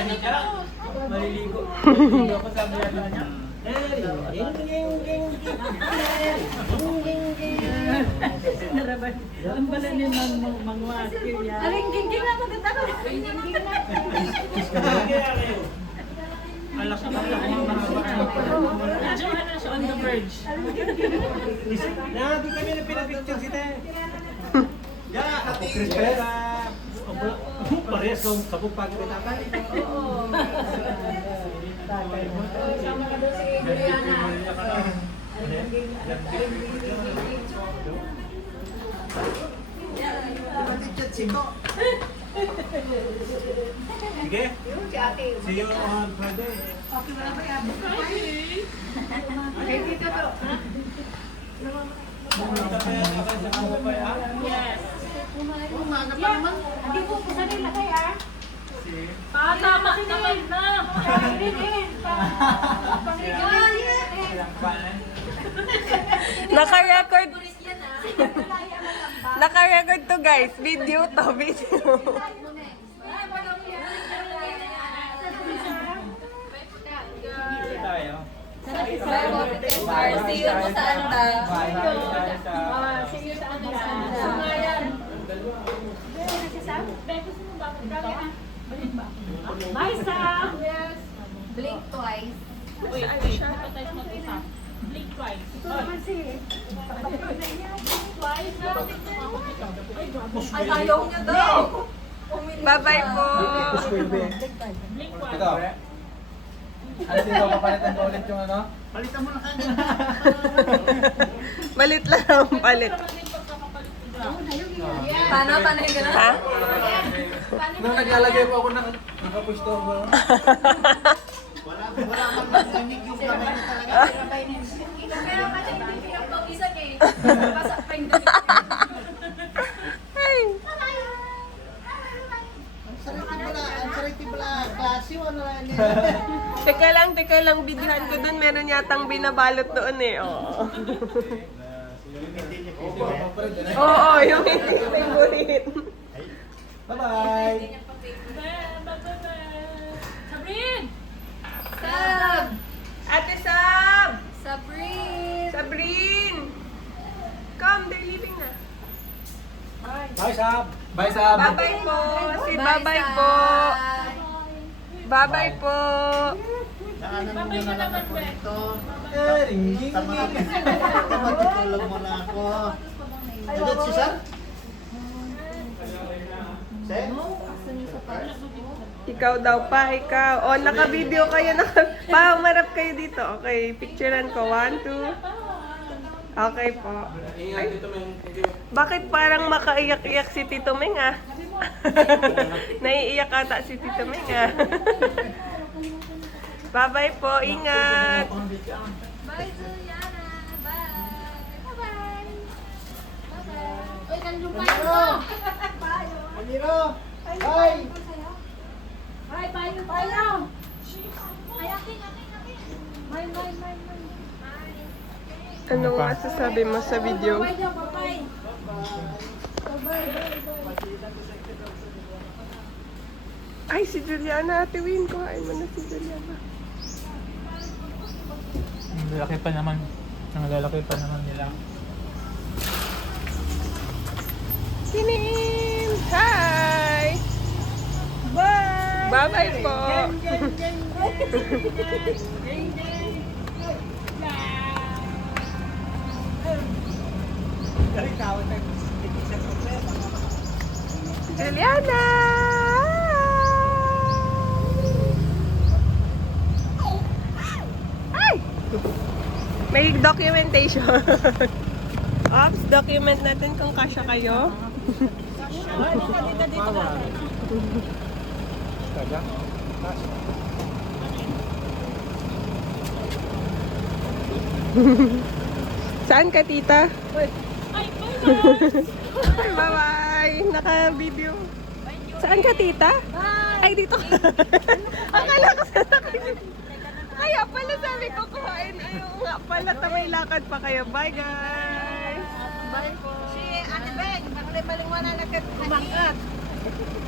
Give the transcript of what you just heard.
Ano ka? Maliligo. Maliligo ako sa biyata niya. Ang bala ni Mang Wakil yan. Aling gingging na maganda ko. Gingging na. Alak na pala ang mga baka. Joanna siya on the verge. Di kami na pinapicture si Te. Ya, ako Crispera. Parehas kong sabog pag pinatay. Oo. Sama ka doon si Brianna. Sige. Si ate. See you on Friday. Okay ba na ba yan? Okay, dito to. Pumunta pa yan ako sa mga pa yan. Yes. Umaga pa naman. Hindi po po sa nila kaya. Tama naman na. Naka-record. Naka-record to guys. Video to, video. Tayo. See you po sa anda. See you sa Anda. Sumayan. Bye, Sam. Yes. Blink twice. Wait, napatay mo ito isa. Blink twice. Ito naman si. Ay, ayaw niya daw. Bye-bye po. Blink twice. Ito. Ano dito, papalitan ko ulit yung ano? Palitan mo na kanya. Balit lang ang palit. Paano? Paano yung gano'n? Ha? Nung naglalagay po ako ng nakapusto ko. Wala man narinig yung kamay niya talaga. Pero kasi hindi pinagpawisan eh. Basak pa yung damit. Ay. Ang sariti pala, klase o ano lang nila. Teka lang, videohan ko dun. Meron yatang binabalot doon eh. Oo. Oo, yung hindi favorite. Bye-bye! Sabrin! Sab! Ate Sab! Sabrin. Sabrin! Come, they're leaving na. Bye, Sab! Bye, Sab! Bye-bye po. Si bye-bye po. Bye-bye po. Babay ka naman, Be. Matutulog mo na ako. Agad si Sab? Ikaw daw pa, ikaw. O, naka-video kayo. Humarap kayo dito. Okay, picturean ko. 1, 2. Okay po. Ay, bakit parang makaiyak-iyak si Tito Meng ah? Naiiyak ata si Tito Meng ah. Bye-bye po. Ingat. Bye, Juliana. Bye. Bye-bye. Bye-bye. Uy, kanlupa ito. Amiro! Bye! Bye, bye, bye now. Ay, akin. Bye, bye, bye, bye. Anong masasabi mo sa video? Bye daw, bye-bye. Ay, si Juliana. Ate Win, kuhain mo na si Juliana. Ang lalaki pa naman. Ang lalaki pa naman nila. Sinim! Hi! Bye! Bye-bye po! Juliana! Ay! May documentation. Ops, document natin kung kasya kayo. Saan ka, tita? Ay, bye-bye! Naka-video. Saan ka, tita? Ay, dito ka. Akala ko sa akin. Kaya pala sabi ko kuhain. Ayun nga pala, may lakad pa kayo. Bye, guys! Bye po! Si Ate Beng, nakalibaliwan na nagkat-umangkat.